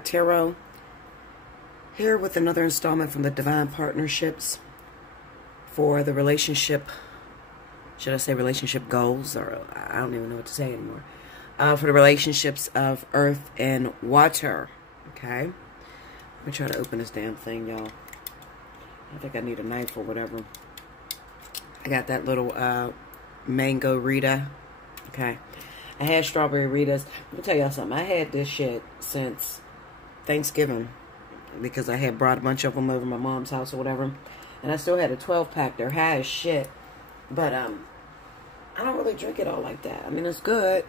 Allseeingeyetarot. Here with another installment from the Divine Partnerships for the relationship, should I say relationship goals, or I don't even know what to say anymore. For the relationships of earth and water. Okay? Let me try to open this damn thing, y'all. I think I need a knife or whatever. I got that little mango Rita. Okay. I had strawberry Ritas. Let me tell y'all something. I had this shit since Thanksgiving because I had brought a bunch of them over to my mom's house or whatever. And I still had a 12-pack. They're high as shit. But I don't really drink it all like that. I mean, it's good.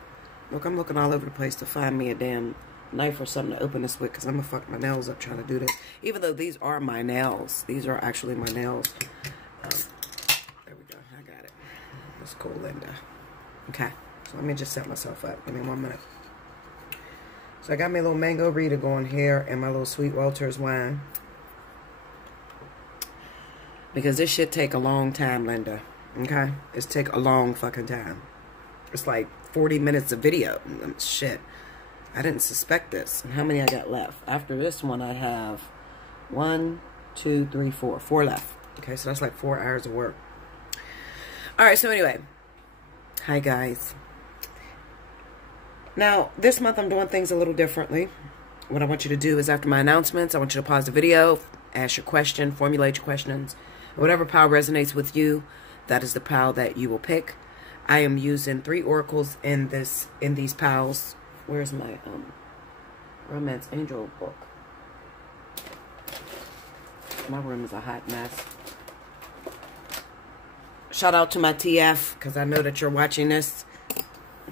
Look, I'm looking all over the place to find me a damn knife or something to open this with because I'm going to fuck my nails up trying to do this. Even though these are my nails. These are actually my nails. There we go. I got it. That's cool, Linda. Okay. So let me just set myself up. Give me 1 minute. So I got my little mango Rita going here and my little Sweet Welter's wine. Because this shit take a long time, Linda. Okay? It's take a long fucking time. It's like 40 minutes of video. Shit. I didn't suspect this. And how many I got left? After this one, I have 1, 2, 3, 4. 4 left. Okay, so that's like 4 hours of work. Alright, so anyway. Hi, guys. Now, this month I'm doing things a little differently. What I want you to do is after my announcements, I want you to pause the video, ask your question, formulate your questions. Whatever pile resonates with you, that is the pile that you will pick. I am using 3 oracles in these piles. Where's my Romance Angel book? My room is a hot mess. Shout out to my TF, because I know that you're watching this.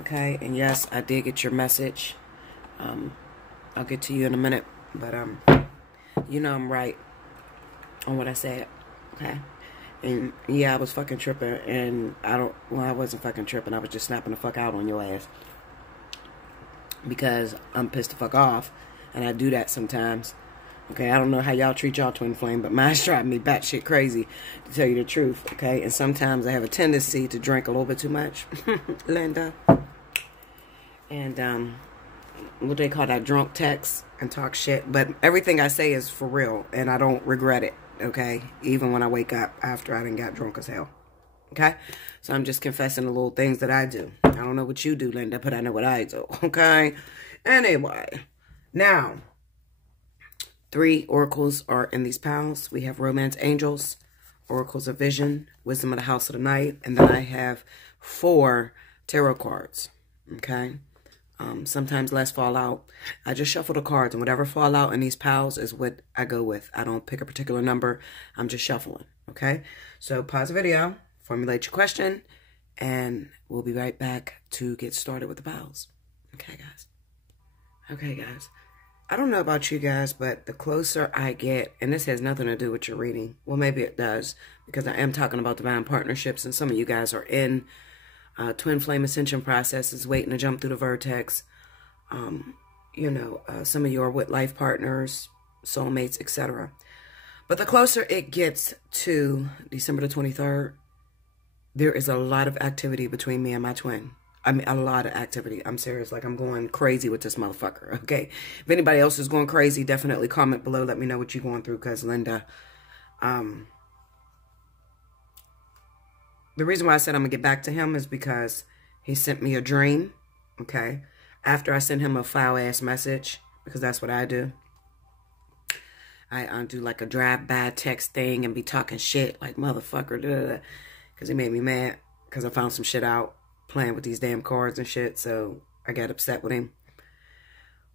Okay, and yes, I did get your message. I'll get to you in a minute. But, you know I'm right on what I said. Okay? And, yeah, I was fucking tripping. And I wasn't fucking tripping. I was just snapping the fuck out on your ass. Because I'm pissed the fuck off. And I do that sometimes. Okay, I don't know how y'all treat y'all twin flame, but mine's driving me batshit crazy, to tell you the truth, okay? And sometimes I have a tendency to drink a little bit too much, Linda. And, what they call that, drunk text and talk shit. But everything I say is for real, and I don't regret it, okay? Even when I wake up after I done got drunk as hell, okay? So I'm just confessing the little things that I do. I don't know what you do, Linda, but I know what I do, okay? Anyway, now... 3 oracles are in these piles. We have Romance Angels, Oracles of Vision, Wisdom of the House of the Night, and then I have 4 tarot cards, okay? Sometimes less fall out. I just shuffle the cards, and whatever fall out in these piles is what I go with. I don't pick a particular number. I'm just shuffling, okay? So pause the video, formulate your question, and we'll be right back to get started with the piles. Okay, guys? Okay, guys. I don't know about you guys, but the closer I get, and this has nothing to do with your reading. Well, maybe it does, because I am talking about divine partnerships, and some of you guys are in twin flame ascension processes, waiting to jump through the vertex. You know, some of you are with life partners, soulmates, etc. But the closer it gets to December the 23rd, there is a lot of activity between me and my twin. I mean, a lot of activity. I'm serious. Like, I'm going crazy with this motherfucker, okay? If anybody else is going crazy, definitely comment below. Let me know what you're going through, because, Linda, the reason why I said I'm going to get back to him is because he sent me a dream, okay? After I sent him a foul-ass message, because that's what I do. I do, like, a drive-by text thing and be talking shit, like, motherfucker, because he made me mad, because I found some shit out. Playing with these damn cards and shit, so I got upset with him.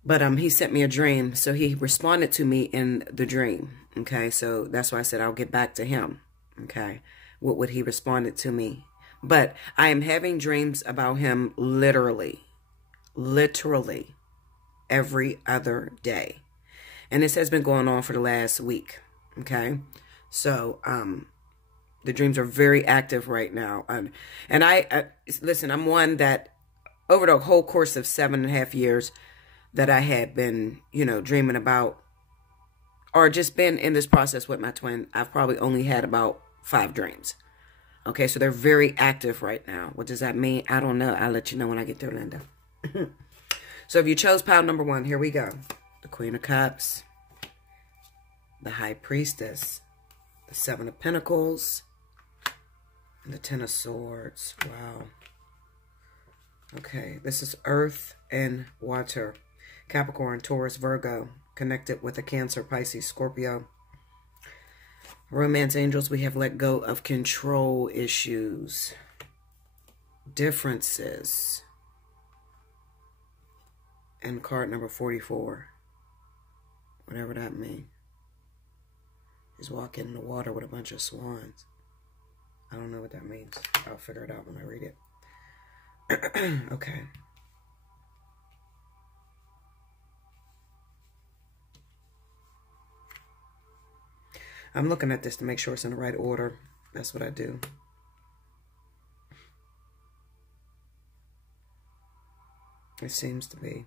But he sent me a dream, so he responded to me in the dream, okay? So that's why I said I'll get back to him, okay? What he responded to me. But I am having dreams about him literally every other day. And this has been going on for the last week, okay? So, the dreams are very active right now. And I listen, I'm one that over the whole course of 7.5 years that I had been, you know, dreaming about or just been in this process with my twin, I've probably only had about 5 dreams. Okay, so they're very active right now. What does that mean? I don't know. I'll let you know when I get there, Linda. So if you chose pile number 1, here we go. the Queen of Cups, the High Priestess, the Seven of Pentacles, and the Ten of Swords. Wow. Okay, this is Earth and Water. Capricorn, Taurus, Virgo, connected with a Cancer, Pisces, Scorpio. Romance angels, we have let go of control issues, differences. And card number 44, whatever that means. He's walking in the water with a bunch of swans. I don't know what that means. I'll figure it out when I read it. Okay. I'm looking at this to make sure it's in the right order. That's what I do. It seems to be.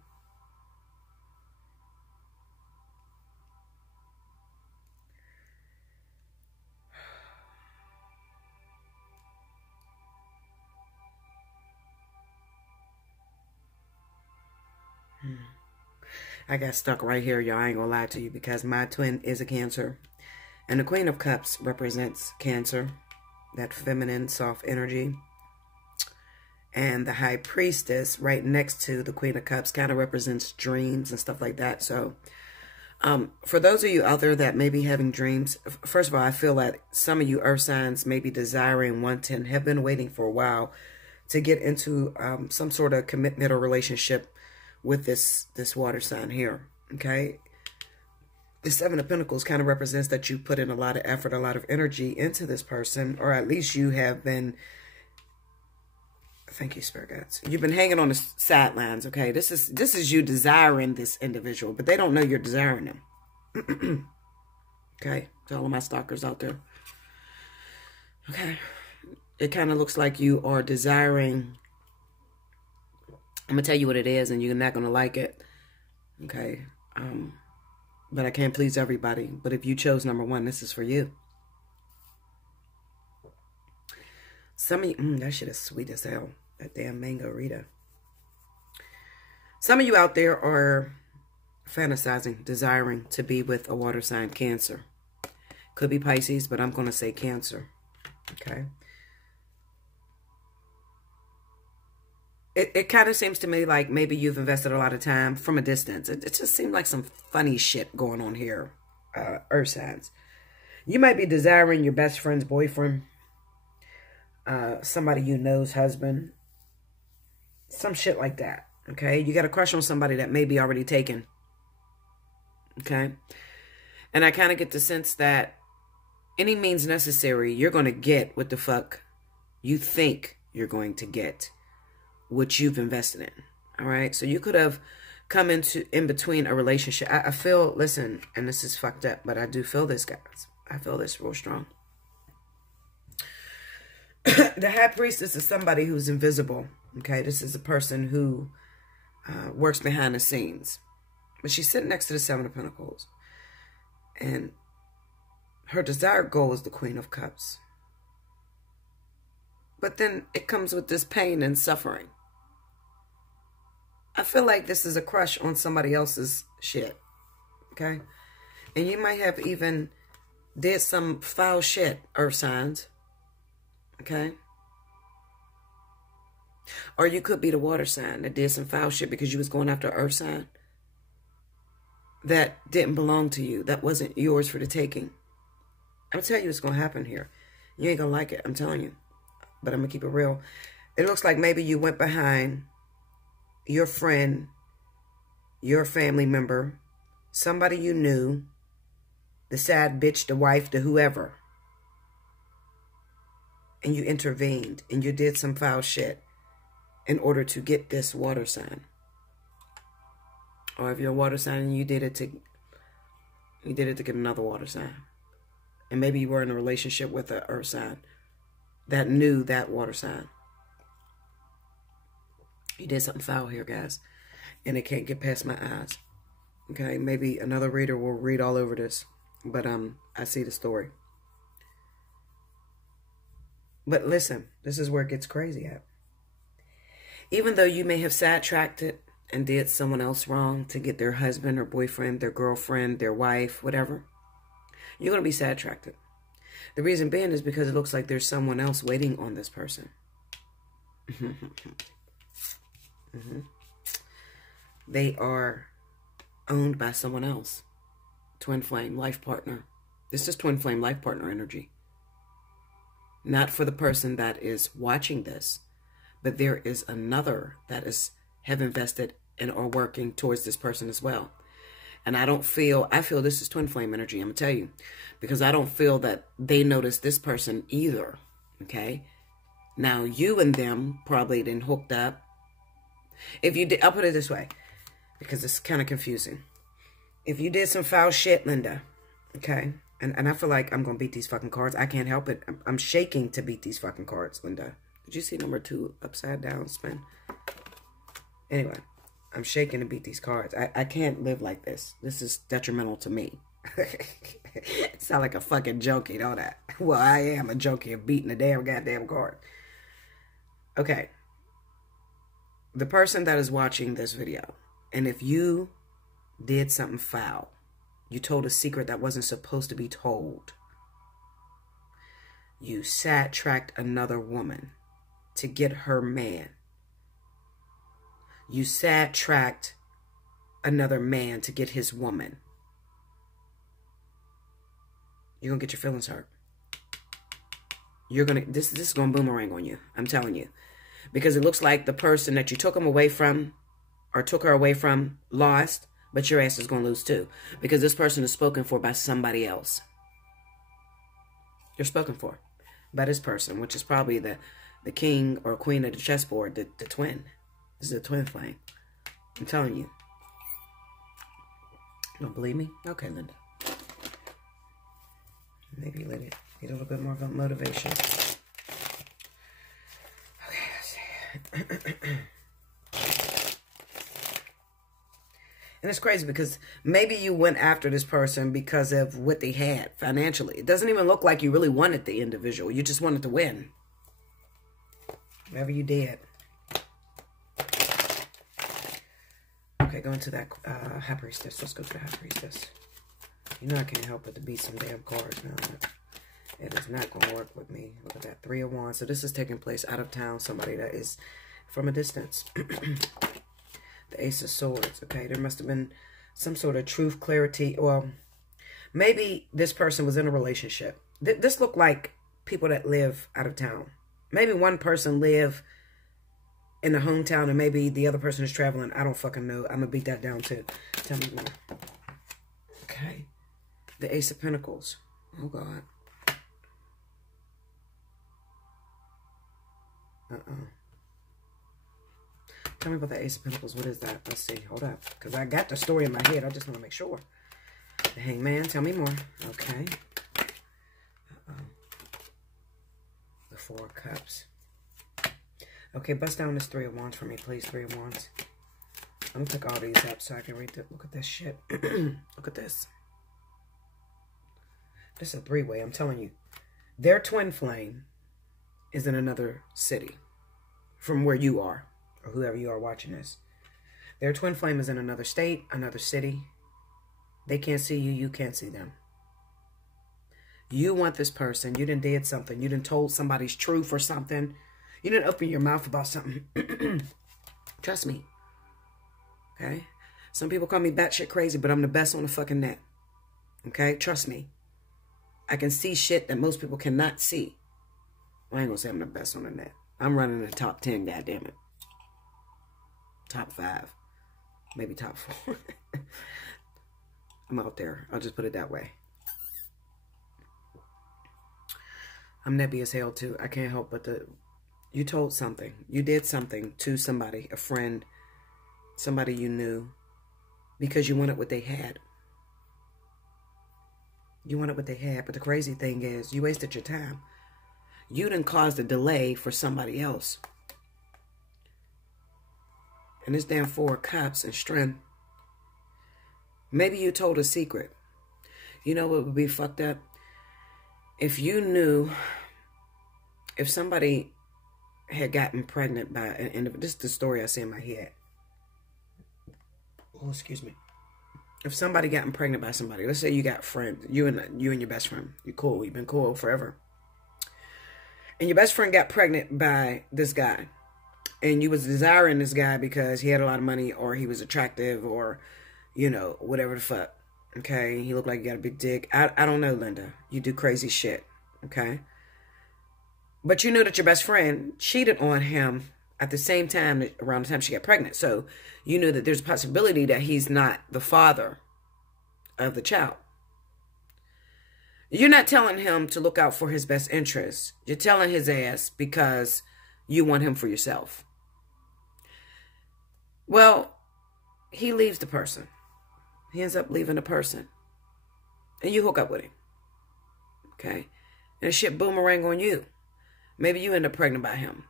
I got stuck right here, y'all. I ain't gonna lie to you, because my twin is a Cancer. And the Queen of Cups represents Cancer, that feminine, soft energy. And the High Priestess, right next to the Queen of Cups, kind of represents dreams and stuff like that. So, for those of you out there that may be having dreams, first of all, I feel that some of you earth signs may be desiring, wanting, have been waiting for a while to get into some sort of commitment or relationship with this water sign here, okay? The Seven of Pentacles kind of represents that you put in a lot of effort, a lot of energy into this person, or at least you have been, thank you, Spirit Guides, you've been hanging on the sidelines, okay? This is you desiring this individual, but they don't know you're desiring them. Okay, to all of my stalkers out there. Okay, it kind of looks like you are desiring. I'm going to tell you what it is, and you're not going to like it. Okay. But I can't please everybody. But if you chose number one, this is for you. Some of you, that shit is sweet as hell. That damn mango Rita. Some of you out there are fantasizing, desiring to be with a water sign, Cancer. Could be Pisces, but I'm going to say Cancer. Okay. It kind of seems to me like maybe you've invested a lot of time from a distance. It just seemed like some funny shit going on here, earth signs. You might be desiring your best friend's boyfriend, somebody you know's husband, some shit like that, okay? You got a crush on somebody that may be already taken, okay? And I kind of get the sense that any means necessary, you're going to get what the fuck you think you're going to get. What you've invested in. All right. So you could have come in between a relationship. I feel, listen, and this is fucked up, but I do feel this, guys. I feel this real strong. The High Priestess is somebody who's invisible. Okay. This is a person who works behind the scenes. But she's sitting next to the Seven of Pentacles. And her desired goal is the Queen of Cups. But then it comes with this pain and suffering. I feel like this is a crush on somebody else's shit, okay? And you might have even did some foul shit, earth signs, okay? Or you could be the water sign that did some foul shit because you was going after earth sign that didn't belong to you, that wasn't yours for the taking. I'm telling you what's going to happen here. You ain't going to like it, I'm telling you. But I'm going to keep it real. It looks like maybe you went behind your friend, your family member, somebody you knew, the sad bitch, the wife, the whoever. And you intervened and you did some foul shit in order to get this water sign. Or if you're a water sign and you did it to get another water sign. And maybe you were in a relationship with an earth sign that knew that water sign. You did something foul here, guys. And it can't get past my eyes. Okay, maybe another reader will read all over this. But I see the story. But listen, this is where it gets crazy at. Even though you may have sidetracked it, and did someone else wrong to get their husband or boyfriend, their girlfriend, their wife, whatever, you're going to be sad-attracted. The reason being is because it looks like there's someone else waiting on this person. They are owned by someone else. Twin flame, life partner. This is twin flame, life partner energy. Not for the person that is watching this, but there is another that have invested and are working towards this person as well. And I feel this is twin flame energy, I'm going to tell you. Because I don't feel that they noticed this person either. Okay? Now, you and them probably didn't hooked up. If you did, I'll put it this way, because it's kind of confusing. If you did some foul shit, Linda, okay? And I feel like I'm going to beat these fucking cards. I can't help it. I'm shaking to beat these fucking cards, Linda. Did you see number 2 upside down spin? Anyway, I'm shaking to beat these cards. I can't live like this. This is detrimental to me. Sound like a fucking junkie, don't I? Well, I am a junkie of beating a damn goddamn card. Okay. The person that is watching this video, and if you did something foul, you told a secret that wasn't supposed to be told, you sidetracked another woman to get her man, you sidetracked another man to get his woman, you're gonna get your feelings hurt. You're gonna this is gonna boomerang on you, I'm telling you. Because it looks like the person that you took him away from or took her away from lost, but your ass is going to lose too. Because this person is spoken for by somebody else. You're spoken for by this person, which is probably the king or queen of the chessboard, the twin. This is a twin flame. I'm telling you. You don't believe me? Okay, Linda. Maybe you need a little bit more of a motivation. And it's crazy because maybe you went after this person because of what they had financially. It doesn't even look like you really wanted the individual. You just wanted to win. Whatever you did. Okay, going to that High Priestess. Let's go to the High Priestess. You know I can't help but to beat some damn cards now. It is not going to work with me. Look at that. 3 of Wands. So this is taking place out of town. Somebody that is from a distance. The Ace of Swords. Okay. There must have been some sort of truth, clarity. Well, maybe this person was in a relationship. This looked like people that live out of town. Maybe one person live in the hometown and maybe the other person is traveling. I don't fucking know. I'm going to beat that down too. Tell me more. Okay. The Ace of Pentacles. Oh, God. Tell me about the Ace of Pentacles. What is that? Let's see. Hold up. Because I got the story in my head. I just want to make sure. The Hangman. Tell me more. Okay. The 4 of Cups. Okay. Bust down this 3 of Wands for me, please. 3 of Wands. I'm going to pick all these up so I can read it. Look at this shit. Look at this. This is a 3-way. I'm telling you. Their twin flame is in another city from where you are or whoever you are watching this. Their twin flame is in another state, another city. They can't see you. You can't see them. You want this person. You done did something. You done told somebody's truth or something. You didn't open your mouth about something. Trust me. Okay? Some people call me batshit crazy, but I'm the best on the fucking net. Okay? Trust me. I can see shit that most people cannot see. I ain't gonna say I'm the best on the net. I'm running the top 10, goddammit. Top 5. Maybe top 4. I'm out there. I'll just put it that way. I'm neppy as hell too. I can't help but you told something. You did something to somebody, a friend, somebody you knew, because you wanted what they had. You wanted what they had, but the crazy thing is you wasted your time. You didn't cause a delay for somebody else. And this damn 4 of Cups and strength. Maybe you told a secret. You know what would be fucked up? If you knew, if somebody had gotten pregnant by an individual, this is the story I see in my head. Oh, excuse me. If somebody gotten pregnant by somebody, let's say you got friends, you and your best friend, you're cool, you've been cool forever, and your best friend got pregnant by this guy, and you was desiring this guy because he had a lot of money, or he was attractive, or, you know, whatever the fuck, okay? He looked like he got a big dick. I don't know, Linda. You do crazy shit, okay? But you knew that your best friend cheated on him at the same time, around the time she got pregnant. So you knew that there's a possibility that he's not the father of the child. You're not telling him to look out for his best interests. You're telling his ass because you want him for yourself. Well, he leaves the person. He ends up leaving the person. And you hook up with him. Okay? And shit boomerang on you. Maybe you end up pregnant by him.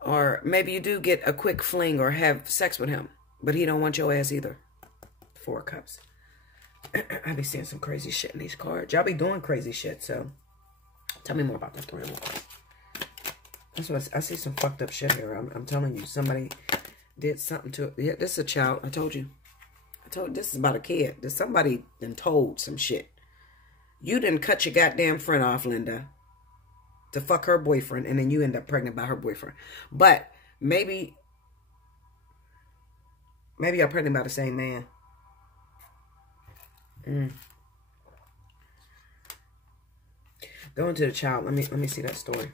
Or maybe you do get a quick fling or have sex with him. But he don't want your ass either. 4 of Cups. I be seeing some crazy shit in these cards. Y'all be doing crazy shit, so tell me more about that 3 of Wands. That's what I see, some fucked up shit here. I'm telling you, somebody did something to it. Yeah, this is a child. I told you. This is about a kid. There's somebody done told some shit. You didn't cut your goddamn friend off, Linda, to fuck her boyfriend, and then you end up pregnant by her boyfriend. But maybe y'all pregnant by the same man. Go into the child. Let me see that story.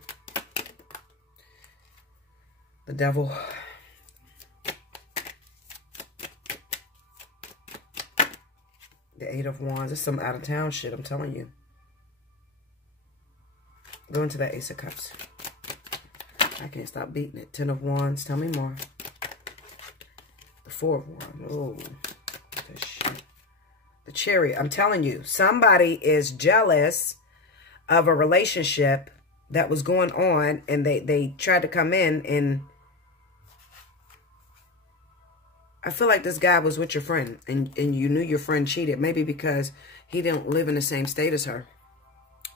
The devil. The 8 of Wands. It's some out of town shit, I'm telling you. Go into that Ace of Cups. I can't stop beating it. 10 of Wands. Tell me more. The 4 of Wands. Oh, this shit. The Chariot. I'm telling you, somebody is jealous of a relationship that was going on, and they tried to come in, and I feel like this guy was with your friend, and you knew your friend cheated. Maybe because he didn't live in the same state as her.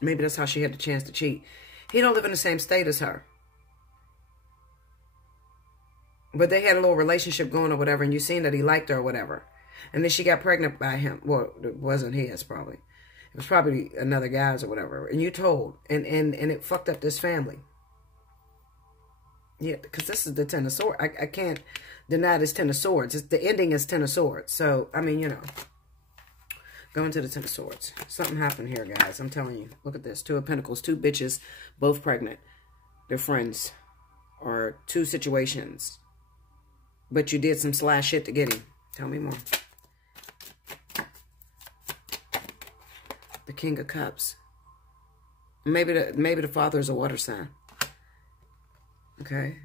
Maybe that's how she had the chance to cheat. He don't live in the same state as her. But they had a little relationship going or whatever, and you seen that he liked her or whatever. And then she got pregnant by him. Well, it wasn't his, probably. It was probably another guy's or whatever. And you told. And it fucked up this family. Yeah, because this is the 10 of Swords. I can't deny this 10 of Swords. The ending is 10 of Swords. So, I mean, you know. Go into the 10 of Swords. Something happened here, guys. I'm telling you. Look at this. 2 of Pentacles. 2 bitches. Both pregnant. They're friends. Or 2 situations. But you did some sly shit to get him. Tell me more. The King of Cups. Maybe the father is a water sign. Okay.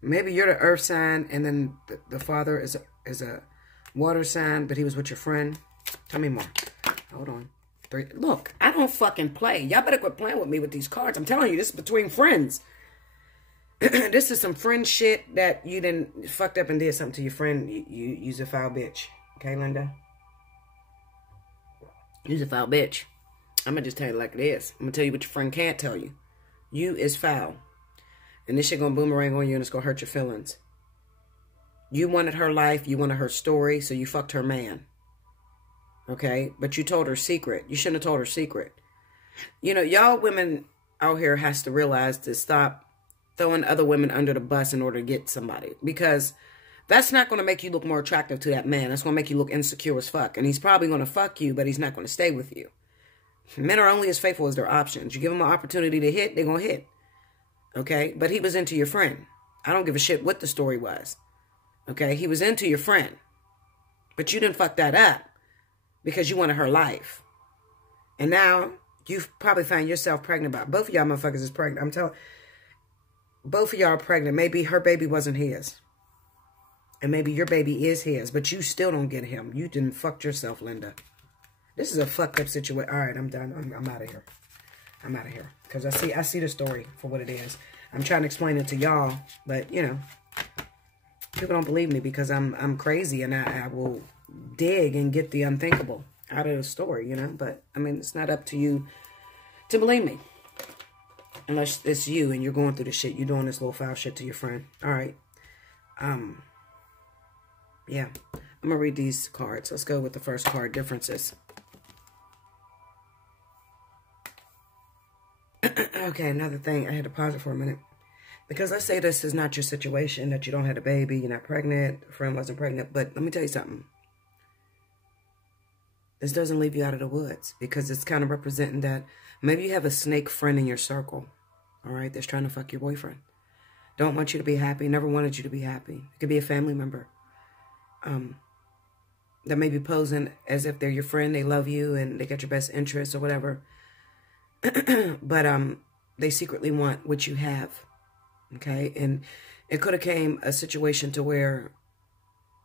Maybe you're the earth sign, and then the father is a water sign, but he was with your friend. Tell me more. Hold on. 3. Look, I don't fucking play. Y'all better quit playing with me with these cards. I'm telling you, this is between friends. This is some friend shit that you didn't fucked up and did something to your friend. You's a foul bitch. Okay, Linda? You's a foul bitch. I'm going to just tell you like it is. I'm going to tell you what your friend can't tell you. You is foul. And this shit going to boomerang on you, and it's going to hurt your feelings. You wanted her life. You wanted her story, so you fucked her man. Okay? But you told her secret. You shouldn't have told her secret. You know, y'all women out here has to realize to stop throwing other women under the bus in order to get somebody. Because that's not going to make you look more attractive to that man. That's going to make you look insecure as fuck. And he's probably going to fuck you, but he's not going to stay with you. Men are only as faithful as their options. You give them an opportunity to hit, they're going to hit. Okay? But he was into your friend. I don't give a shit what the story was. Okay? He was into your friend. But you didn't fuck that up because you wanted her life. And now you probably find yourself pregnant by. Both of y'all motherfuckers is pregnant. I'm telling. Both of y'all are pregnant. Maybe her baby wasn't his. And maybe your baby is his. But you still don't get him. You didn't fuck yourself, Linda. This is a fucked up situation. All right, I'm done. I'm out of here. I'm out of here. Because I see the story for what it is. I'm trying to explain it to y'all. But, you know. People don't believe me because I'm crazy. And I will dig and get the unthinkable out of the story, you know. But, I mean, it's not up to you to believe me. Unless it's you and you're going through the shit. You're doing this little foul shit to your friend. All right. Yeah. I'm I'm going to read these cards. Let's go with the first card, differences. Okay, another thing. I had to pause it for a minute. Because let's say this is not your situation, that you don't have a baby, you're not pregnant, a friend wasn't pregnant. But let me tell you something. This doesn't leave you out of the woods. Because it's kind of representing that maybe you have a snake friend in your circle. All right, that's trying to fuck your boyfriend. Don't want you to be happy. Never wanted you to be happy. It could be a family member. That may be posing as if they're your friend, they love you, and they got your best interests or whatever. But they secretly want what you have. Okay? And it could have came a situation to where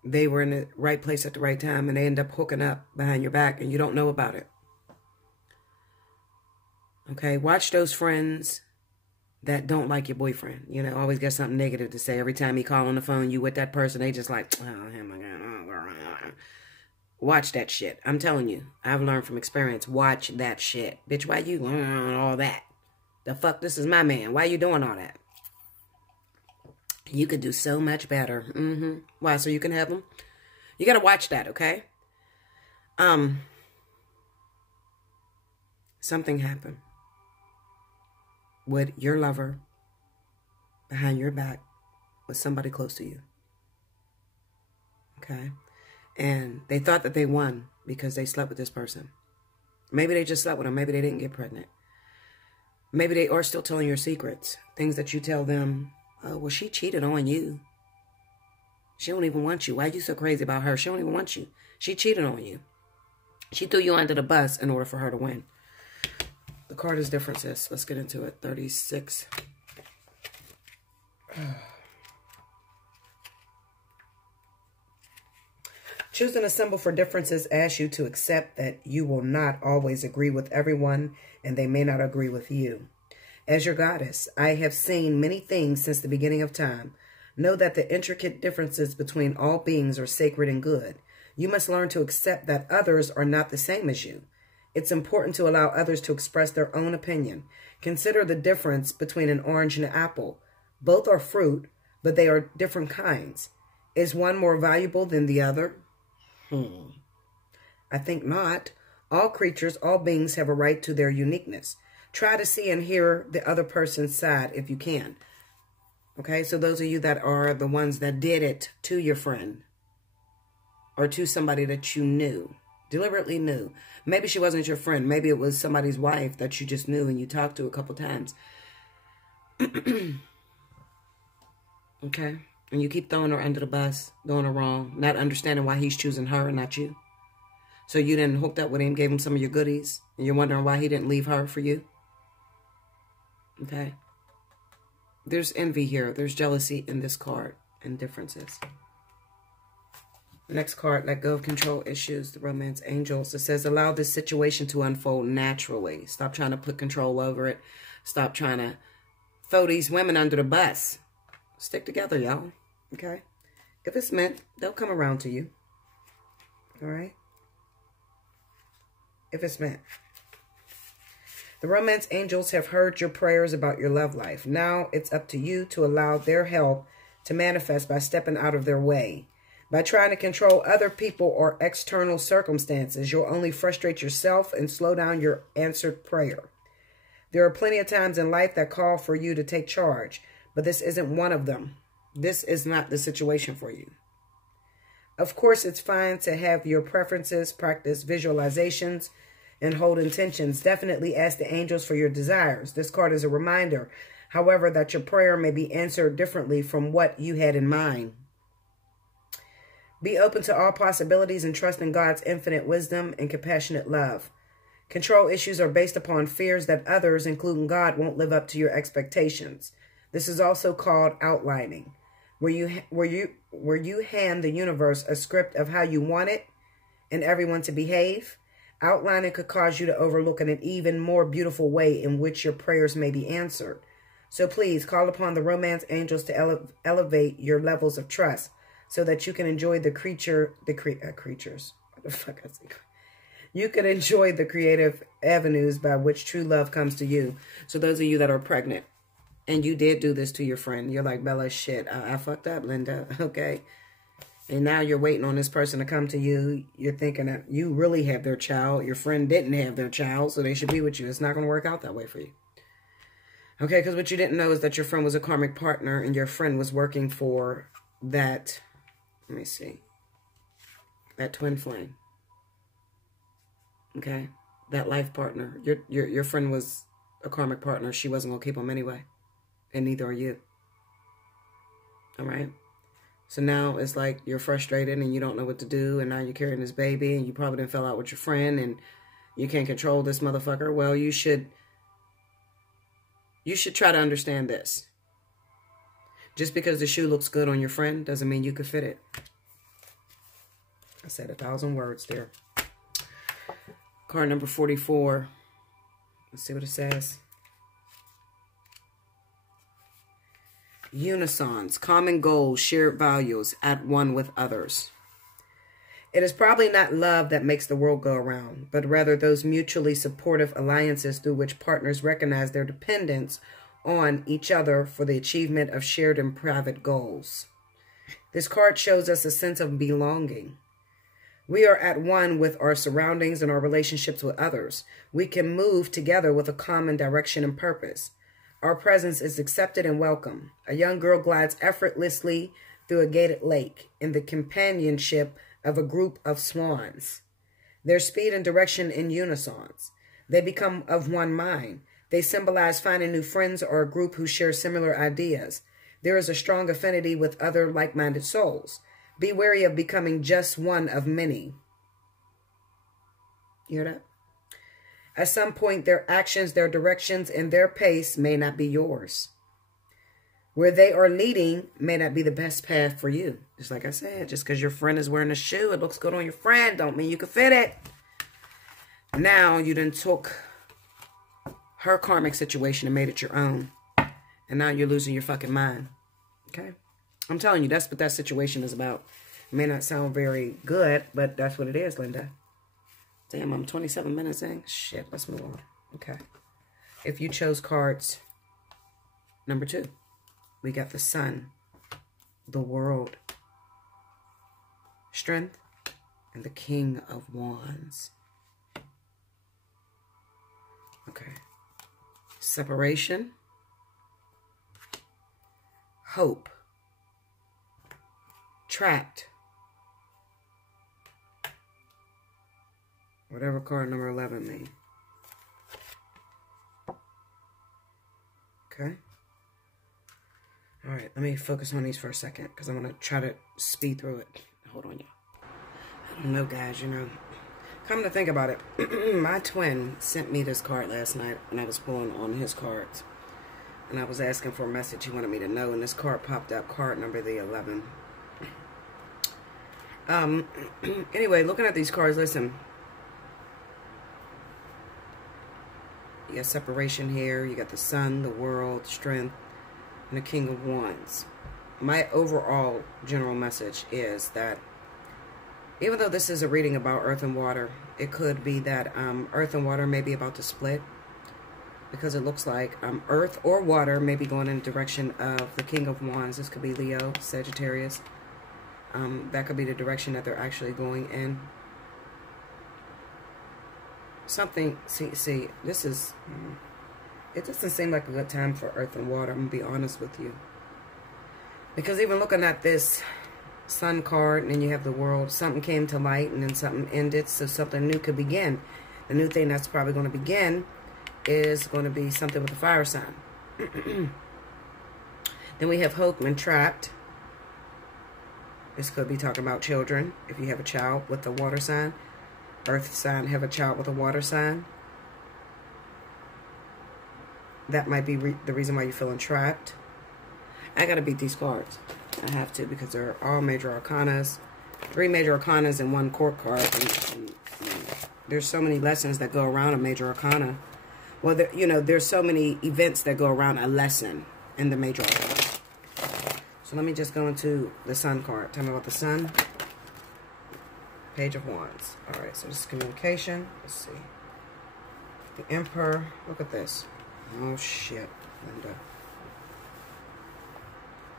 they were in the right place at the right time and they end up hooking up behind your back and you don't know about it. Okay? Watch those friends that don't like your boyfriend. You know, always got something negative to say. Every time he call on the phone, you with that person, they just like, oh, oh my God. Watch that shit. I'm telling you. I've learned from experience. Watch that shit. Bitch, why you all that? The fuck, this is my man. Why you doing all that? You could do so much better. Why? So you can have him? You got to watch that, okay? Something happened with your lover behind your back with somebody close to you. Okay? And they thought that they won because they slept with this person. Maybe they just slept with him. Maybe they didn't get pregnant. Maybe they are still telling your secrets. Things that you tell them. Oh, well, she cheated on you. She don't even want you. Why are you so crazy about her? She don't even want you. She cheated on you. She threw you under the bus in order for her to win. The card is differences. Let's get into it. 36. Choosing a symbol for differences asks you to accept that you will not always agree with everyone and they may not agree with you. As your goddess, I have seen many things since the beginning of time. Know that the intricate differences between all beings are sacred and good. You must learn to accept that others are not the same as you. It's important to allow others to express their own opinion. Consider the difference between an orange and an apple. Both are fruit, but they are different kinds. Is one more valuable than the other? I think not. All creatures, all beings have a right to their uniqueness. Try to see and hear the other person's side if you can. Okay, so those of you that are the ones that did it to your friend or to somebody that you knew, deliberately knew. Maybe she wasn't your friend. Maybe it was somebody's wife that you just knew and you talked to a couple times. Okay? And you keep throwing her under the bus, doing her wrong, not understanding why he's choosing her and not you. So you then hooked up with him, gave him some of your goodies, and you're wondering why he didn't leave her for you. Okay? There's envy here. There's jealousy in this card and differences. The next card, let go of control issues, the romance angels. It says, allow this situation to unfold naturally. Stop trying to put control over it. Stop trying to throw these women under the bus. Stick together, y'all. Okay? If it's meant, they'll come around to you. All right? If it's meant. The romance angels have heard your prayers about your love life. Now it's up to you to allow their help to manifest by stepping out of their way. By trying to control other people or external circumstances, you'll only frustrate yourself and slow down your answered prayer. There are plenty of times in life that call for you to take charge, but this isn't one of them. This is not the situation for you. Of course, it's fine to have your preferences, practice visualizations, and hold intentions. Definitely ask the angels for your desires. This card is a reminder, however, that your prayer may be answered differently from what you had in mind. Be open to all possibilities and trust in God's infinite wisdom and compassionate love. Control issues are based upon fears that others, including God, won't live up to your expectations. This is also called outlining, where you hand the universe a script of how you want it and everyone to behave. Outlining could cause you to overlook in an even more beautiful way in which your prayers may be answered. So please call upon the romance angels to elevate your levels of trust so that you can enjoy You can enjoy the creative avenues by which true love comes to you. So those of you that are pregnant and you did do this to your friend, you're like, Bella, shit, I fucked up, Linda. Okay. And now you're waiting on this person to come to you. You're thinking that you really have their child. Your friend didn't have their child, so they should be with you. It's not going to work out that way for you. Okay, because what you didn't know is that your friend was a karmic partner and your friend was working for that, let me see, that twin flame. Okay, that life partner. Your friend was a karmic partner. She wasn't going to keep him anyway, and neither are you. All right? So now it's like you're frustrated and you don't know what to do, and now you're carrying this baby and you probably didn't fell out with your friend and you can't control this motherfucker. Well, you should try to understand this. Just because the shoe looks good on your friend doesn't mean you could fit it. I said 1,000 words there. Card number 44. Let's see what it says. Unisons, common goals, shared values, at one with others. It is probably not love that makes the world go around, but rather those mutually supportive alliances through which partners recognize their dependence on each other for the achievement of shared and private goals. This card shows us a sense of belonging. We are at one with our surroundings and our relationships with others. We can move together with a common direction and purpose. Our presence is accepted and welcome. A young girl glides effortlessly through a gated lake in the companionship of a group of swans. Their speed and direction in unisons. They become of one mind. They symbolize finding new friends or a group who share similar ideas. There is a strong affinity with other like-minded souls. Be wary of becoming just one of many. You hear that? At some point, their actions, their directions, and their pace may not be yours. Where they are leading may not be the best path for you. Just like I said, just because your friend is wearing a shoe, it looks good on your friend, don't mean you can fit it. Now, you done took her karmic situation and made it your own. And now you're losing your fucking mind. Okay? I'm telling you, that's what that situation is about. It may not sound very good, but that's what it is, Linda. Damn, I'm 27 minutes in. Shit, let's move on. Okay. If you chose cards number 2, we got the Sun, the World, Strength, and the King of Wands. Okay. Separation, hope, trapped. Whatever card number 11 means. Okay. All right, let me focus on these for a second because I'm going to try to speed through it. Hold on, y'all. I don't know, guys, you know. Come to think about it, my twin sent me this card last night and I was pulling on his cards. And I was asking for a message he wanted me to know, and this card popped up, card number 11. Anyway, looking at these cards, listen. You got separation here. You got the Sun, the World, Strength, and the King of Wands. My overall general message is that even though this is a reading about earth and water, it could be that earth and water may be about to split, because it looks like earth or water may be going in the direction of the King of Wands. This could be Leo, Sagittarius. That could be the direction that they're actually going in. Something, see, this is, it doesn't seem like a good time for earth and water, I'm going to be honest with you. Because even looking at this Sun card, and then you have the World, something came to light, and then something ended, so something new could begin. The new thing that's probably going to begin is going to be something with the fire sign. Then we have hope and trapped. This could be talking about children, if you have a child with the water sign. Earth sign, have a child with a water sign. That might be the reason why you're feeling trapped. I gotta beat these cards. I have to, because they're all major arcanas. 3 major arcanas and 1 court card. And there's so many lessons that go around a major arcana. Well, you know, there's so many events that go around a lesson in the major arcana. So let me just go into the Sun card. Tell me about the Sun. Page of Wands. Alright, so this is communication. Let's see. The Emperor. Look at this. Oh, shit, Linda.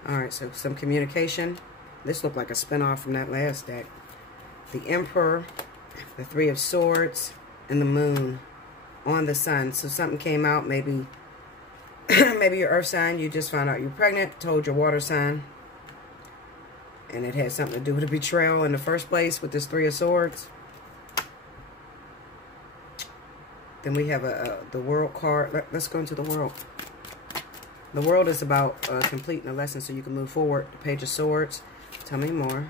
Alright, so some communication. This looked like a spinoff from that last deck. The Emperor, the Three of Swords, and the Moon on the Sun. So something came out, maybe maybe your earth sign, you just found out you're pregnant, told your water sign, and it had something to do with a betrayal in the first place with this Three of Swords. Then we have the World card. Let's go into the World. The World is about completing a lesson so you can move forward. The Page of Swords. Tell me more.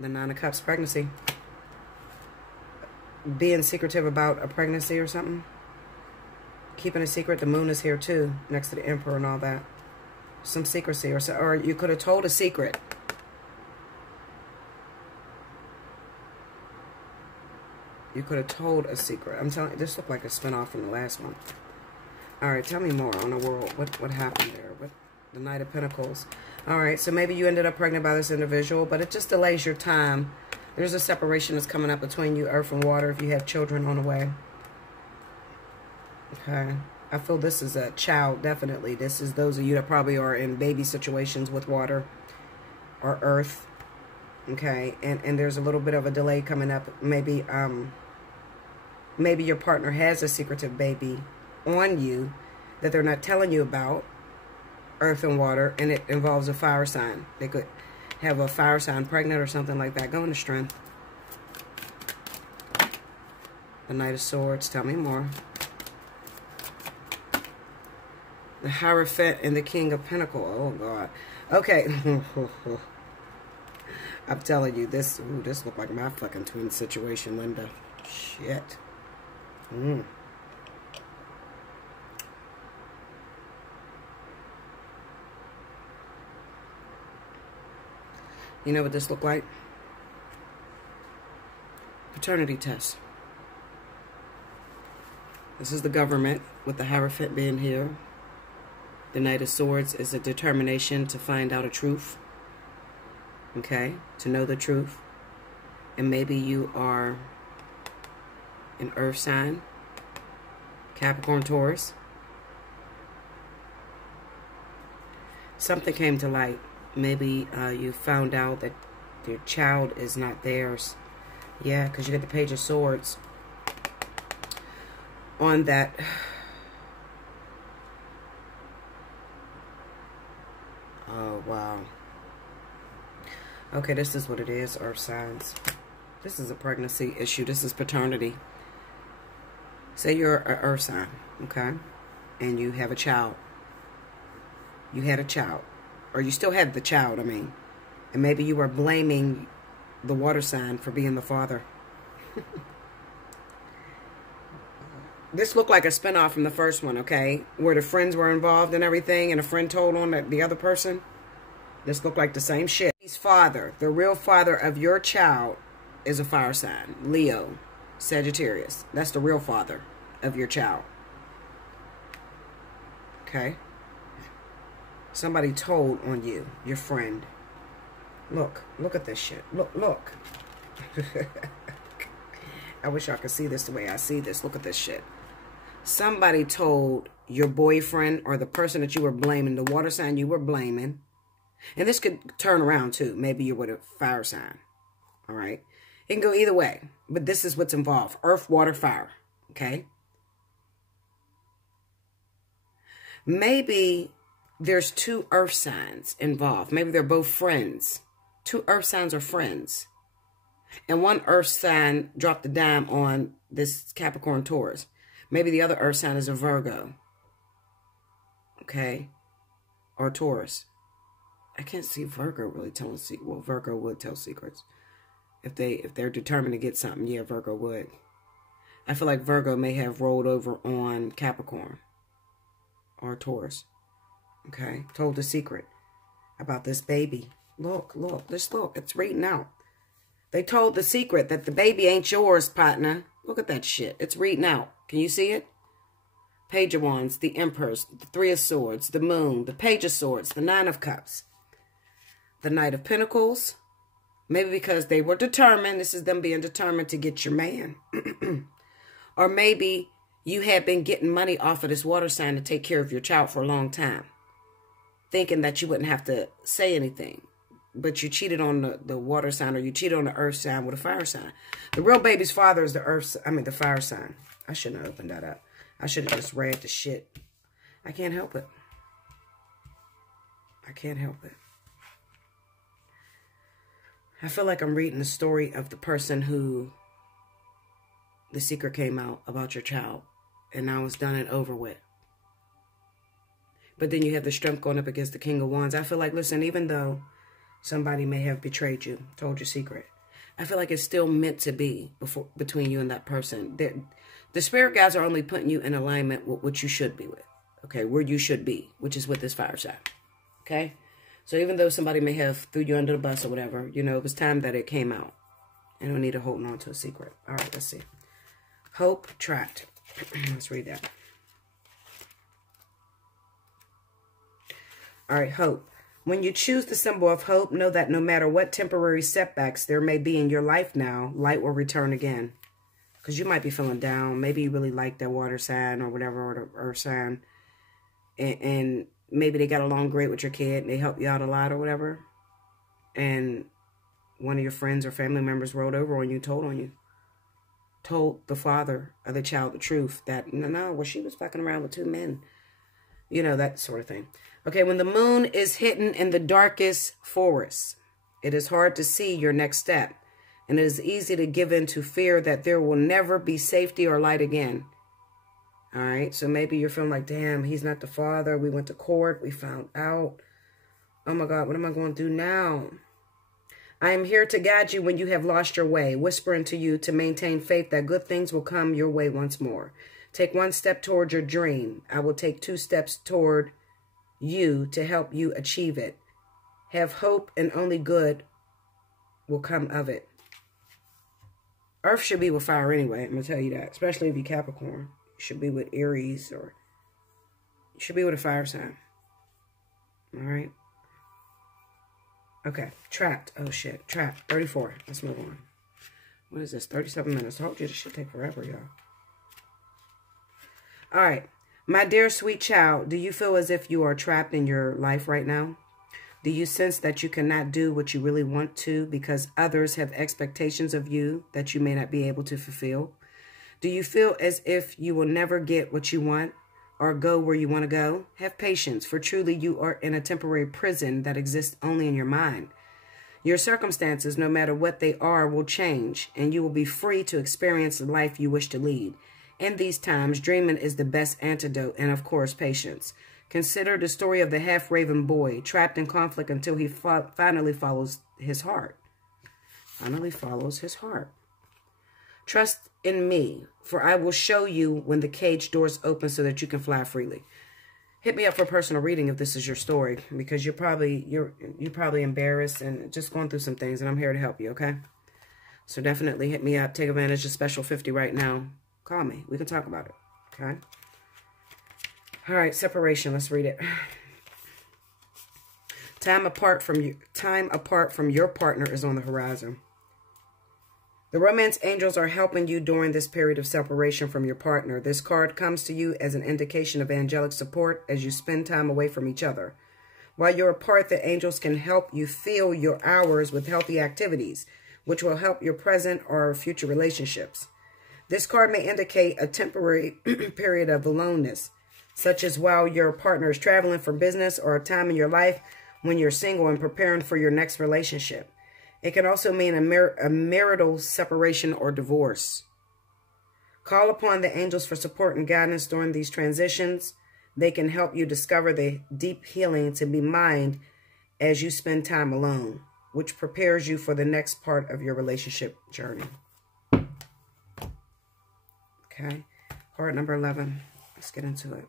The Nine of Cups, pregnancy. Being secretive about a pregnancy or something. Keeping a secret. The Moon is here too, next to the Emperor and all that. Some secrecy, or you could have told a secret. You could have told a secret. I'm telling you, this looked like a spinoff from the last one. All right, tell me more on the World. What happened there? What the Knight of Pentacles? All right, so maybe you ended up pregnant by this individual, but it just delays your time. There's a separation that's coming up between you, earth and water, if you have children on the way. Okay. I feel this is a child, definitely. This is those of you that probably are in baby situations with water or earth. Okay. And there's a little bit of a delay coming up. Maybe your partner has a secretive baby on you that they're not telling you about, earth and water, and it involves a fire sign. They could have a fire sign pregnant or something like that. Go into strength. The Knight of Swords. Tell me more. The Hierophant and the King of Pentacles. Oh, God. Okay. I'm telling you, this looked like my fucking twin situation, Linda. Shit. You know what this looked like? Paternity test. This is the government with the Hierophant being here. The Knight of Swords is a determination to find out a truth. Okay? To know the truth. And maybe you are an earth sign. Capricorn, Taurus. Something came to light. Maybe you found out that your child is not theirs. Yeah, because you get the Page of Swords on that. Oh, wow. Okay, this is what it is, earth signs. This is a pregnancy issue. This is paternity. Say you're an earth sign, okay? And you have a child. You had a child. Or you still have the child, I mean. And maybe you were blaming the water sign for being the father. This looked like a spinoff from the first one, okay? Where the friends were involved and everything, and a friend told on the other person. This looked like the same shit. His father, the real father of your child, is a fire sign. Leo, Sagittarius. That's the real father of your child. Okay? Somebody told on you, your friend. Look at this shit. Look. I wish I could see this the way I see this. Look at this shit. Somebody told your boyfriend or the person that you were blaming, the water sign you were blaming. And this could turn around too. Maybe you're with a fire sign. All right. It can go either way. But this is what's involved. Earth, water, fire. Okay. Maybe there's two earth signs involved. Maybe they're both friends. Two earth signs are friends. And one earth sign dropped a dime on this Capricorn, Taurus. Maybe the other earth sign is a Virgo. Okay. Or Taurus. I can't see Virgo really telling secrets. Well, Virgo would tell secrets. If they're determined to get something, yeah, Virgo would. I feel like Virgo may have rolled over on Capricorn. Or Taurus. Okay. Told the secret about this baby. Look. Just look. It's reading out. They told the secret that the baby ain't yours, partner. Look at that shit. It's reading out. Can you see it? Page of Wands, the Empress, the Three of Swords, the Moon, the Page of Swords, the Nine of Cups, the Knight of Pentacles. Maybe because they were determined. This is them being determined to get your man. Or maybe you had been getting money off of this water sign to take care of your child for a long time. Thinking that you wouldn't have to say anything. but you cheated on the water sign, or you cheated on the earth sign with a fire sign. The real baby's father is the fire sign. I shouldn't have opened that up. I should have just read the shit. I can't help it. I can't help it. I feel like I'm reading the story of the person who the secret came out about your child, and now it's done and over with. But then you have the strength going up against the King of Wands. I feel like, listen, even though somebody may have betrayed you, told your secret, I feel like it's still meant to be between you and that person. The spirit guides are only putting you in alignment with what you should be with. Okay, where you should be, which is with this fire sign. Okay? So even though somebody may have threw you under the bus or whatever, you know, it was time that it came out. And we need to hold on to a secret. All right, let's see. Hope trapped. Let's read that. All right, hope. When you choose the symbol of hope, know that no matter what temporary setbacks there may be in your life now, light will return again. Because you might be feeling down. Maybe you really like that water sign or whatever, or the earth sign. And maybe they got along great with your kid and they helped you out a lot or whatever. And one of your friends or family members rolled over on you, told the father of the child the truth that, no, well, she was fucking around with two men. You know, that sort of thing. Okay, when the moon is hidden in the darkest forest, it is hard to see your next step. And it is easy to give in to fear that there will never be safety or light again. All right, so maybe you're feeling like, damn, he's not the father. We went to court. We found out. Oh, my God, what am I going to do now? I am here to guide you when you have lost your way, whispering to you to maintain faith that good things will come your way once more. Take one step toward your dream. I will take 2 steps toward you to help you achieve it. Have hope and only good will come of it. Earth should be with fire anyway, I'm going to tell you that. Especially if you're Capricorn. You should be with Aries, or you should be with a fire sign. All right. Okay. Trapped. Oh, shit. Trapped. 34. Let's move on. What is this? 37 minutes. I told you this should take forever, y'all. All right. My dear sweet child, do you feel as if you are trapped in your life right now? Do you sense that you cannot do what you really want to because others have expectations of you that you may not be able to fulfill? Do you feel as if you will never get what you want or go where you want to go? Have patience, for truly you are in a temporary prison that exists only in your mind. Your circumstances, no matter what they are, will change, and you will be free to experience the life you wish to lead. In these times, dreaming is the best antidote, and of course, patience. Consider the story of the half-raven boy, trapped in conflict until he finally follows his heart. Trust in me, for I will show you when the cage doors open so that you can fly freely. Hit me up for a personal reading if this is your story, because you're probably embarrassed and just going through some things, and I'm here to help you, okay? So definitely hit me up. Take advantage of special 50 right now. Call me. We can talk about it, okay? All right, separation. Let's read it. Time apart from your partner is on the horizon. The romance angels are helping you during this period of separation from your partner. This card comes to you as an indication of angelic support as you spend time away from each other. While you're apart, the angels can help you fill your hours with healthy activities, which will help your present or future relationships. This card may indicate a temporary period of aloneness, such as while your partner is traveling for business, or a time in your life when you're single and preparing for your next relationship. It can also mean a marital separation or divorce. Call upon the angels for support and guidance during these transitions. They can help you discover the deep healing to be mined as you spend time alone, which prepares you for the next part of your relationship journey. Okay, card number 11. Let's get into it.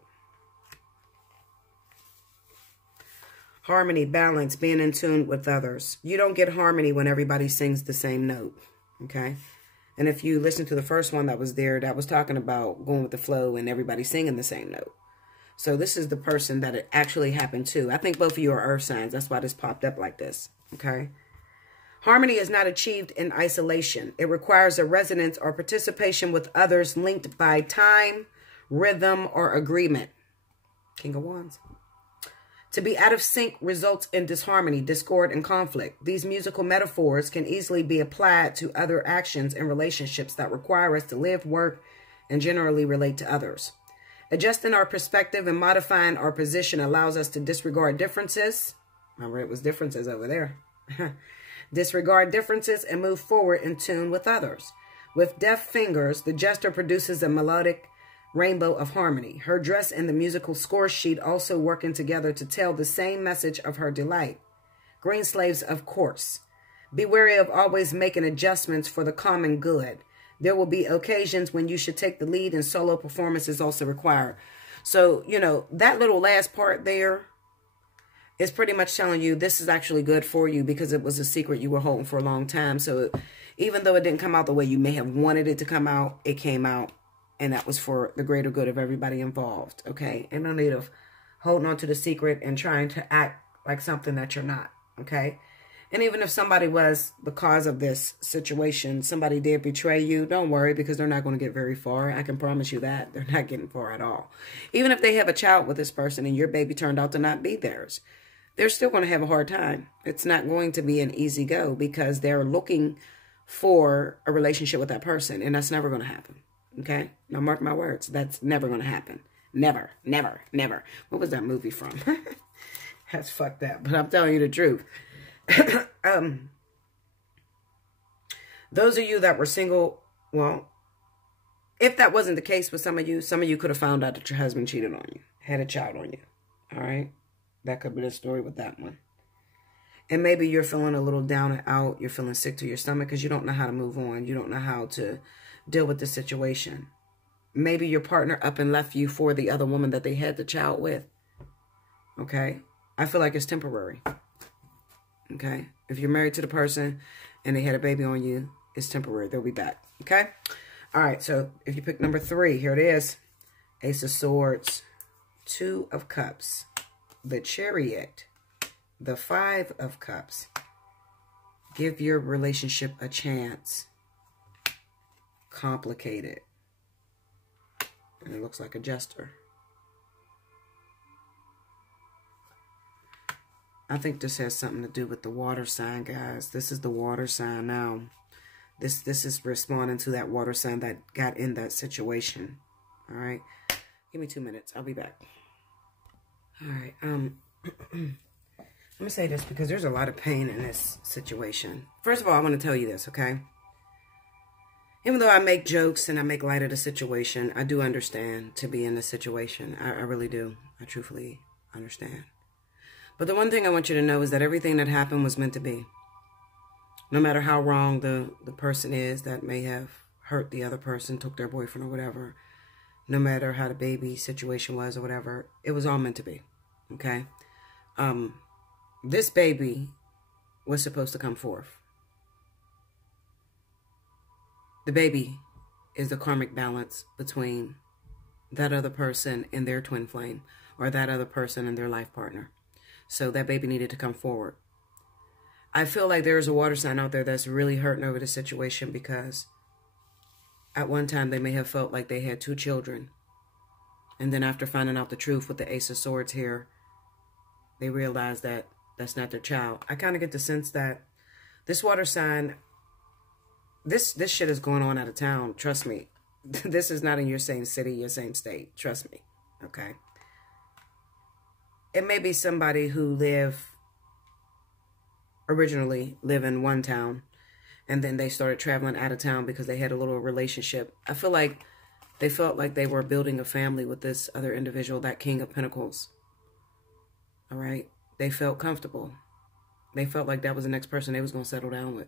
Harmony, balance, being in tune with others. You don't get harmony when everybody sings the same note, okay? And if you listen to the first one that was there, that was talking about going with the flow and everybody singing the same note. So this is the person that it actually happened to. I think both of you are earth signs. That's why this popped up like this, okay? Harmony is not achieved in isolation. It requires a resonance or participation with others linked by time, rhythm, or agreement. King of Wands. To be out of sync results in disharmony, discord, and conflict. These musical metaphors can easily be applied to other actions and relationships that require us to live, work, and generally relate to others. Adjusting our perspective and modifying our position allows us to disregard differences. Remember, it was differences over there. Disregard differences and move forward in tune with others. With deft fingers, the jester produces a melodic rainbow of harmony. Her dress and the musical score sheet also working together to tell the same message of her delight. Green slaves, of course. Be wary of always making adjustments for the common good. There will be occasions when you should take the lead, and solo performance is also required. So, you know, that little last part there is pretty much telling you this is actually good for you because it was a secret you were holding for a long time. So even though it didn't come out the way you may have wanted it to come out, it came out. And that was for the greater good of everybody involved, okay? And no need of holding on to the secret and trying to act like something that you're not, okay? And even if somebody was the cause of this situation, somebody did betray you, don't worry, because they're not going to get very far. I can promise you that. They're not getting far at all. Even if they have a child with this person and your baby turned out to not be theirs, they're still going to have a hard time. It's not going to be an easy go because they're looking for a relationship with that person, and that's never going to happen. Okay? Now mark my words. That's never going to happen. Never, never, never. What was that movie from? That's fucked up. But I'm telling you the truth. Those of you that were single, well, if that wasn't the case with some of you could have found out that your husband cheated on you, had a child on you. All right? That could be the story with that one. And maybe you're feeling a little down and out. You're feeling sick to your stomach because you don't know how to move on. You don't know how to deal with the situation. Maybe your partner up and left you for the other woman that they had the child with. Okay? I feel like it's temporary. Okay? If you're married to the person and they had a baby on you, it's temporary. They'll be back. Okay? All right. So if you pick number 3, here it is. Ace of Swords, 2 of Cups, the Chariot, the 5 of Cups. Give your relationship a chance. Complicated. And it looks like a jester. I think this has something to do with the water sign, guys. This is the water sign now. This is responding to that water sign that got in that situation. All right. Give me 2 minutes. I'll be back. All right. Let me say this because there's a lot of pain in this situation. First of all, I want to tell you this, okay? Even though I make jokes and I make light of the situation, I do understand to be in this situation. I really do. I truthfully understand. But the one thing I want you to know is that everything that happened was meant to be. No matter how wrong the person is that may have hurt the other person, took their boyfriend or whatever, no matter how the baby situation was or whatever, it was all meant to be. Okay? This baby was supposed to come forth. The baby is the karmic balance between that other person and their twin flame, or that other person and their life partner. So that baby needed to come forward. I feel like there's a water sign out there that's really hurting over the situation because at one time they may have felt like they had 2 children. And then after finding out the truth with the Ace of Swords here, they realized that that's not their child. I kind of get the sense that this water sign, this shit is going on out of town. Trust me. This is not in your same city, your same state. Trust me. Okay? It may be somebody who originally live in one town, and then they started traveling out of town because they had a little relationship. I feel like they felt like they were building a family with this other individual, that King of Pentacles. All right? They felt comfortable. They felt like that was the next person they was going to settle down with.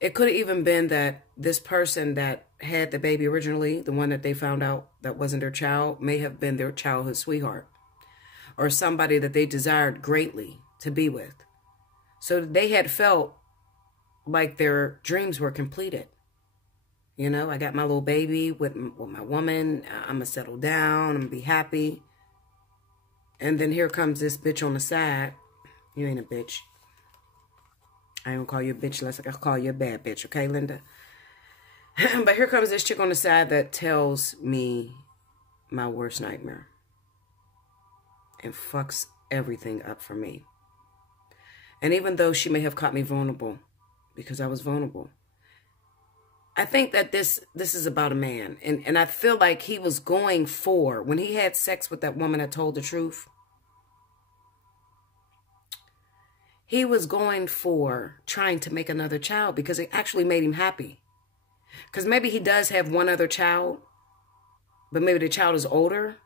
It could have even been that this person that had the baby originally, the one that they found out that wasn't their child, may have been their childhood sweetheart, or somebody that they desired greatly to be with. So they had felt like their dreams were completed. You know, I got my little baby with my woman. I'm going to settle down. I'm going to be happy. And then here comes this bitch on the side. You ain't a bitch. I ain't gonna call you a bitch unless I call you a bad bitch. Okay, Linda? But here comes this chick on the side that tells me my worst nightmare. And fucks everything up for me. And even though she may have caught me vulnerable, because I was vulnerable, I think that this is about a man. And I feel like he was going for, when he had sex with that woman that told the truth, he was going for trying to make another child because it actually made him happy. Because maybe he does have one other child, but maybe the child is older,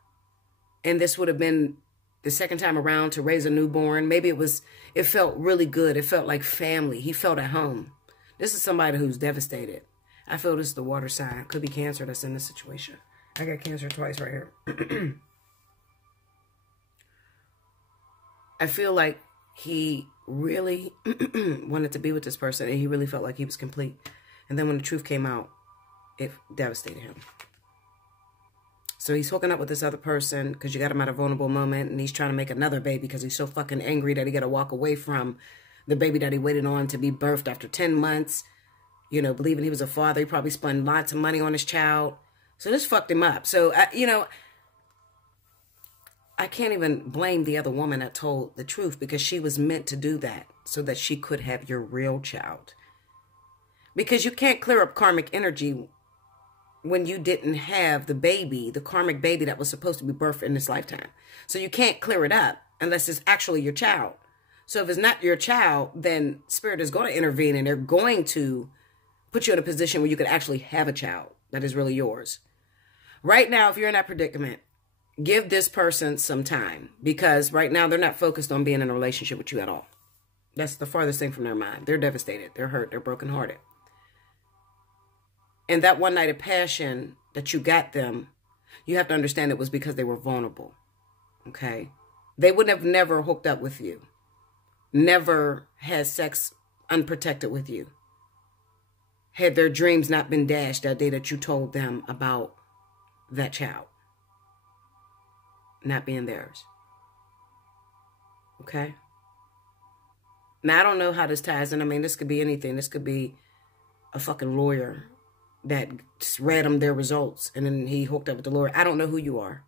and this would have been the second time around to raise a newborn. Maybe it felt really good. It felt like family. He felt at home. This is somebody who's devastated. I feel this is the water sign. Could be Cancer that's in this situation. I got Cancer twice right here. I feel like he really wanted to be with this person, and he really felt like he was complete. And then when the truth came out, it devastated him. So he's hooking up with this other person because you got him at a vulnerable moment, and he's trying to make another baby because he's so fucking angry that he got to walk away from the baby that he waited on to be birthed after 10 months, you know, believing he was a father. He probably spent lots of money on his child. So this fucked him up. So, you know, I can't even blame the other woman that told the truth, because she was meant to do that so that she could have your real child. Because you can't clear up karmic energy when you didn't have the baby, the karmic baby that was supposed to be birthed in this lifetime. So you can't clear it up unless it's actually your child. So if it's not your child, then Spirit is going to intervene, and they're going to put you in a position where you could actually have a child that is really yours. Right now, if you're in that predicament, give this person some time, because right now they're not focused on being in a relationship with you at all. That's the farthest thing from their mind. They're devastated. They're hurt. They're brokenhearted. And that one night of passion that you got them, you have to understand it was because they were vulnerable. Okay? They would have never hooked up with you. Never had sex unprotected with you. Had their dreams not been dashed that day that you told them about that child not being theirs. Okay? Now, I don't know how this ties in. I mean, this could be anything. This could be a fucking lawyer that just read them their results, and then he hooked up with the lawyer. I don't know who you are.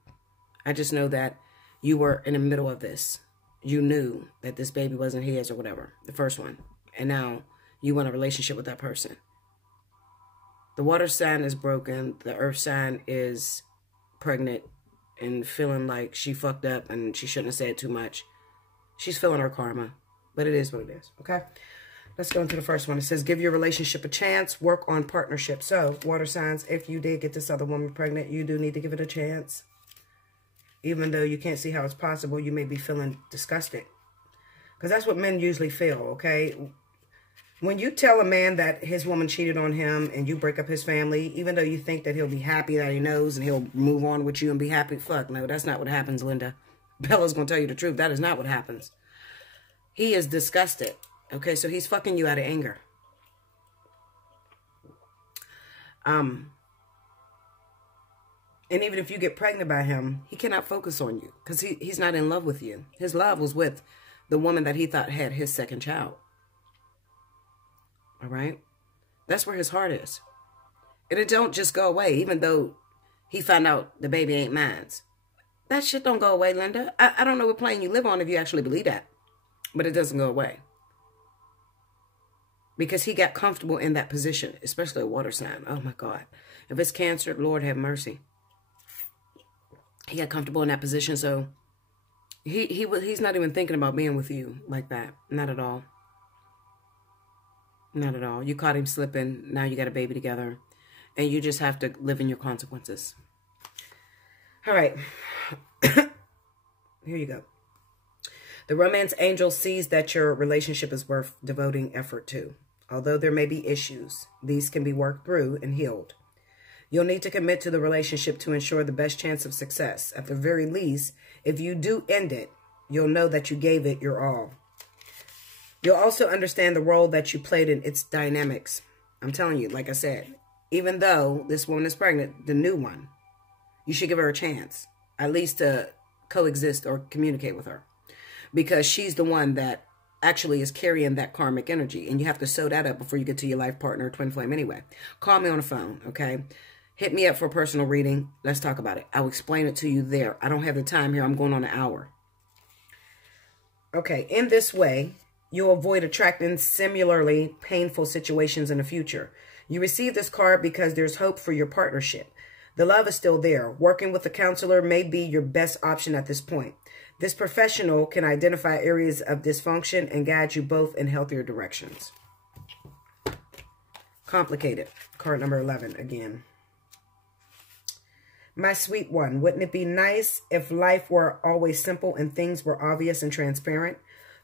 I just know that you were in the middle of this. You knew that this baby wasn't his or whatever, the first one. And now you want a relationship with that person. The water sign is broken. The earth sign is pregnant and feeling like she fucked up and she shouldn't have said too much. She's feeling her karma, but it is what it is, okay? Let's go into the first one. It says, give your relationship a chance, work on partnership. So, water signs, if you did get this other woman pregnant, you do need to give it a chance. Even though you can't see how it's possible, you may be feeling disgusted. Because that's what men usually feel, okay? When you tell a man that his woman cheated on him and you break up his family, even though you think that he'll be happy that he knows and he'll move on with you and be happy, fuck, no, that's not what happens, Linda. Bella's going to tell you the truth. That is not what happens. He is disgusted. Okay, so he's fucking you out of anger. And even if you get pregnant by him, he cannot focus on you because he's not in love with you. His love was with the woman that he thought had his second child. All right? That's where his heart is. And it don't just go away, even though he found out the baby ain't mine. That shit don't go away, Linda. I don't know what plane you live on if you actually believe that. But it doesn't go away. Because he got comfortable in that position, especially a water sign. Oh, my God. If it's Cancer, Lord have mercy. He got comfortable in that position, so he's not even thinking about being with you like that. Not at all. Not at all. You caught him slipping. Now you got a baby together. And you just have to live in your consequences. All right. Here you go. The romance angel sees that your relationship is worth devoting effort to. Although there may be issues, these can be worked through and healed. You'll need to commit to the relationship to ensure the best chance of success. At the very least, if you do end it, you'll know that you gave it your all. You'll also understand the role that you played in its dynamics. I'm telling you, like I said, even though this woman is pregnant, the new one, you should give her a chance, at least to coexist or communicate with her. Because she's the one that actually is carrying that karmic energy. And you have to sew that up before you get to your life partner or twin flame anyway. Call me on the phone, okay? Hit me up for a personal reading. Let's talk about it. I'll explain it to you there. I don't have the time here. I'm going on an hour. Okay, in this way, you'll avoid attracting similarly painful situations in the future. You receive this card because there's hope for your partnership. The love is still there. Working with a counselor may be your best option at this point. This professional can identify areas of dysfunction and guide you both in healthier directions. Complicated. Card number 11 again. My sweet one, wouldn't it be nice if life were always simple and things were obvious and transparent?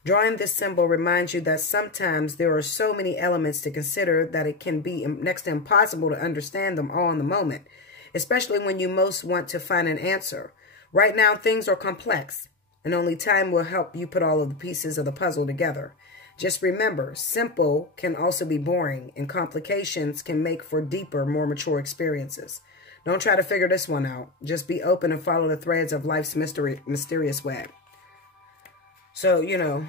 Drawing this symbol reminds you that sometimes there are so many elements to consider that it can be next to impossible to understand them all in the moment, especially when you most want to find an answer. Right now, things are complex, and only time will help you put all of the pieces of the puzzle together. Just remember, simple can also be boring, and complications can make for deeper, more mature experiences. Don't try to figure this one out. Just be open and follow the threads of life's mysterious web. So, you know,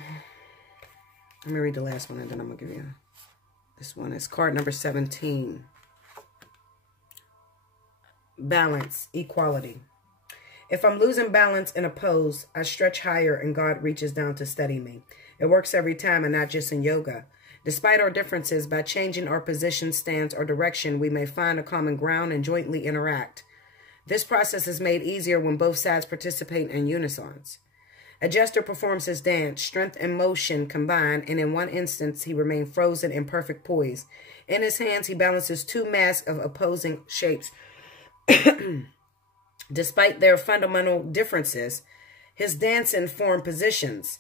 let me read the last one and then I'm going to give you this one. It's card number 17. Balance, equality. If I'm losing balance in a pose, I stretch higher and God reaches down to steady me. It works every time and not just in yoga. Despite our differences, by changing our position, stance, or direction, we may find a common ground and jointly interact. This process is made easier when both sides participate in unisons. A jester performs his dance, strength and motion combine, and in one instance, he remained frozen in perfect poise. In his hands, he balances two masks of opposing shapes. Despite their fundamental differences, his dancing form positions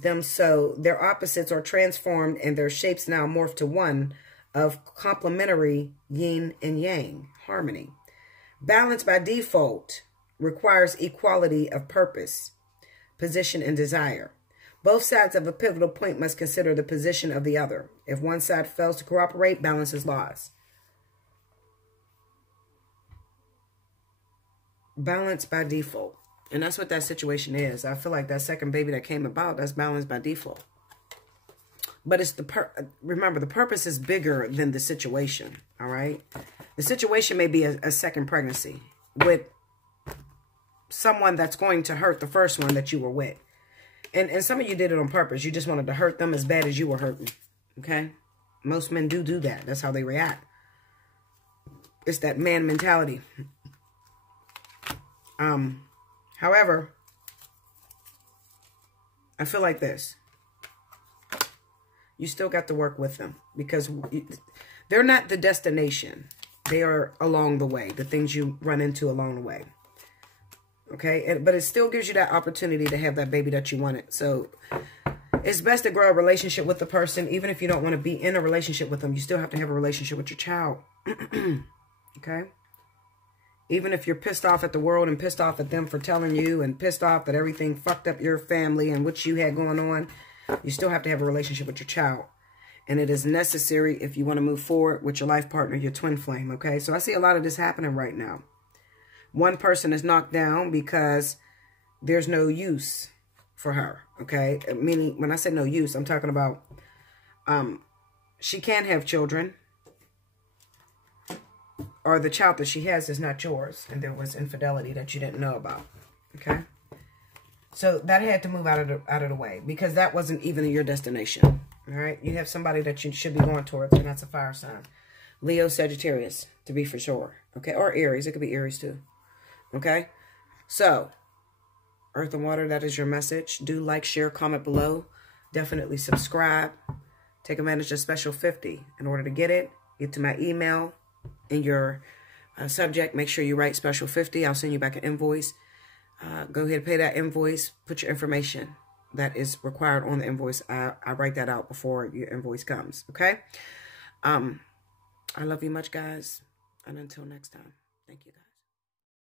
them so their opposites are transformed and their shapes now morph to one of complementary yin and yang harmony. Balance by default requires equality of purpose, position, and desire. Both sides of a pivotal point must consider the position of the other. If one side fails to cooperate, balance is lost. Balance by default. And that's what that situation is. I feel like that second baby that came about, that's balance by default. But it's remember, the purpose is bigger than the situation, all right? The situation may be a second pregnancy with someone that's going to hurt the first one that you were with. And some of you did it on purpose. You just wanted to hurt them as bad as you were hurting, okay? Most men do that. That's how they react. It's that man mentality. However, I feel like this. You still got to work with them because they're not the destination. They are along the way, the things you run into along the way. Okay? But it still gives you that opportunity to have that baby that you wanted. So it's best to grow a relationship with the person. Even if you don't want to be in a relationship with them, you still have to have a relationship with your child. Okay? Even if you're pissed off at the world and pissed off at them for telling you and pissed off that everything fucked up your family and what you had going on, you still have to have a relationship with your child. And it is necessary if you want to move forward with your life partner, your twin flame, okay? So I see a lot of this happening right now. One person is knocked down because there's no use for her, okay? Meaning, when I say no use, I'm talking about she can't have children. Or the child that she has is not yours. And there was infidelity that you didn't know about. Okay? So that had to move out of the way. Because that wasn't even your destination. Alright? You have somebody that you should be going towards. And that's a fire sign. Leo, Sagittarius. To be for sure. Okay? Or Aries. It could be Aries too. Okay? So, Earth and Water, that is your message. Do like, share, comment below. Definitely subscribe. Take advantage of Special 50. In order to get it, get to my email. In your subject, make sure you write Special 50. I'll send you back an invoice. Go ahead and pay that invoice. Put your information that is required on the invoice. I write that out before your invoice comes. Okay? I love you much, guys. And until next time, thank you, guys.